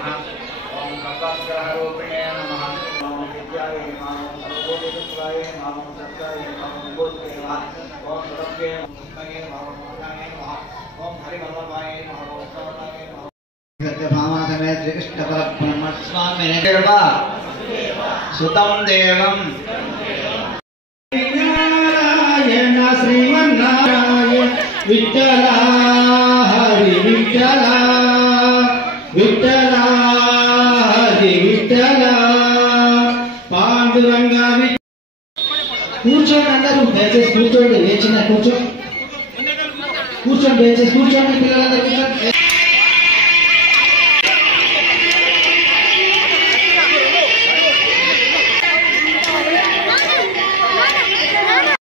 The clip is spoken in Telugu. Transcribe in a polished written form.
ओम सर्वग्रहरूपिणे नमः ओम विद्याय नमः सर्वभूतसुखाय नमः सत्याय नमः बोधये नमः ओम सर्वज्ञे मुक्तये नमः मोक्षाय नमः ओम हरिवल्लभाय नमः ओम सर्वज्ञाय नमः सत्यभामा समेत श्री कृष्ण परब्रह्म स्वामिने देवा सुतं देवं नारायण श्रीमन्नारायण विठ्ठल हरि विठ्ठल विठ्ठल हरि विठ्ठल पांडुरंगा కూర్చోండి అందరూ దయచేసి కూర్చోండి లేచిన కూర్చోండి కూర్చోండి దయచేసి కూర్చోండి పిల్లలందరూ కూర్చోండి